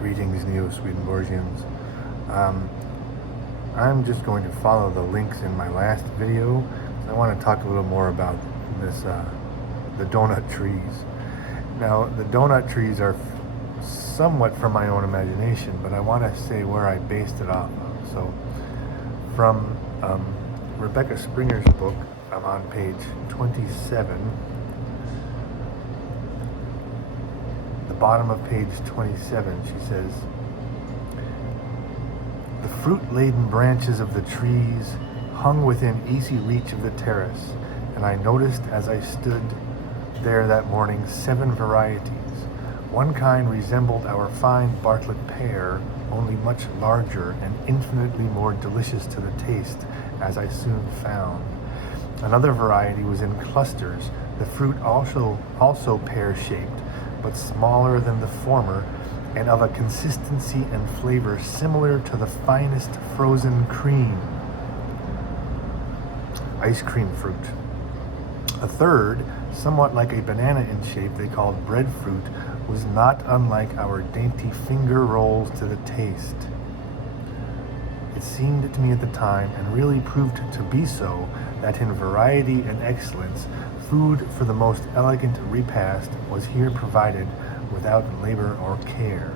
Greetings, Neo-Swedenborgians. I'm just going to follow the links in my last video. I want to talk a little more about this, the donut trees. Now, the donut trees are somewhat from my own imagination, but I want to say where I based it off of. So, from Rebecca Springer's book, I'm on page 27. The bottom of page 27, she says, "The fruit-laden branches of the trees hung within easy reach of the terrace, and I noticed as I stood there that morning 7 varieties. One kind resembled our fine Bartlett pear, only much larger and infinitely more delicious to the taste, as I soon found. Another variety was in clusters, the fruit also pear-shaped, but smaller than the former, and of a consistency and flavor similar to the finest frozen cream, ice cream fruit. A third, somewhat like a banana in shape they called breadfruit, was not unlike our dainty finger rolls to the taste. It seemed to me at the time, and really proved to be so, that in variety and excellence, food for the most elegant repast was here provided without labor or care.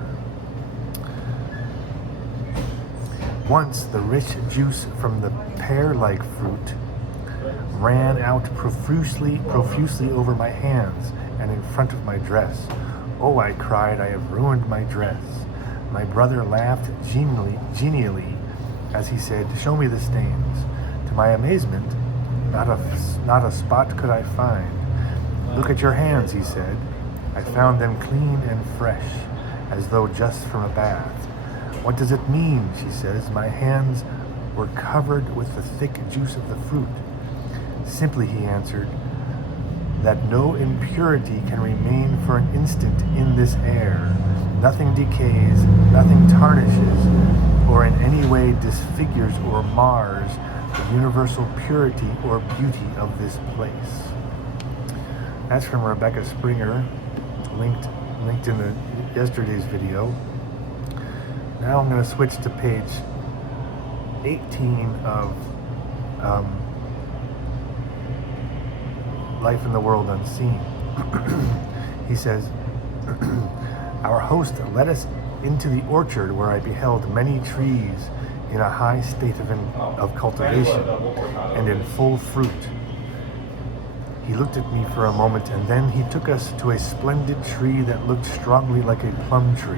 Once the rich juice from the pear-like fruit ran out profusely over my hands and in front of my dress. Oh, I cried, I have ruined my dress. My brother laughed genially as he said, show me the stains. To my amazement, not a spot could I find. Look at your hands, he said. I found them clean and fresh, as though just from a bath. What does it mean, she says. My hands were covered with the thick juice of the fruit. Simply, he answered, that no impurity can remain for an instant in this air. Nothing decays, nothing tarnishes, or in any way disfigures or mars the universal purity or beauty of this place. That's from Rebecca Springer, linked in yesterday's video. Now I'm going to switch to page 18 of Life in the World Unseen. He says, our host led us into the orchard where I beheld many trees in a high state of cultivation and in full fruit. He looked at me for a moment, and then he took us to a splendid tree that looked strongly like a plum tree.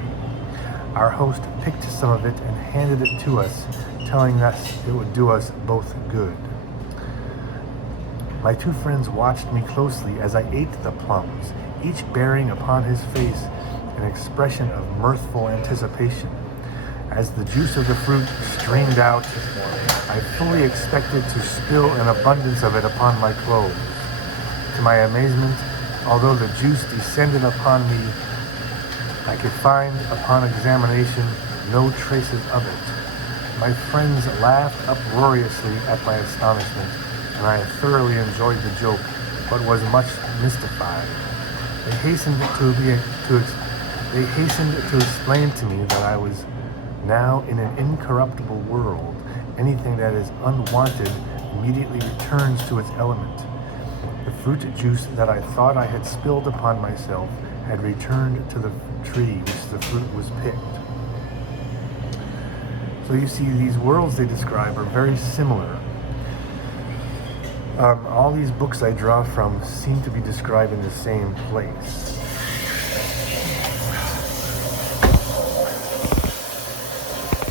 Our host picked some of it and handed it to us, telling us it would do us both good. My 2 friends watched me closely as I ate the plums, each bearing upon his face an expression of mirthful anticipation. As the juice of the fruit streamed out, I fully expected to spill an abundance of it upon my clothes. To my amazement, although the juice descended upon me, I could find, upon examination, no traces of it. My friends laughed uproariously at my astonishment, and I thoroughly enjoyed the joke, but was much mystified. They hastened to explain to me that I was now in an incorruptible world. Anything that is unwanted immediately returns to its element. The fruit juice that I thought I had spilled upon myself had returned to the tree which the fruit was picked. So you see, these worlds they describe are very similar. All these books I draw from seem to be describing the same place.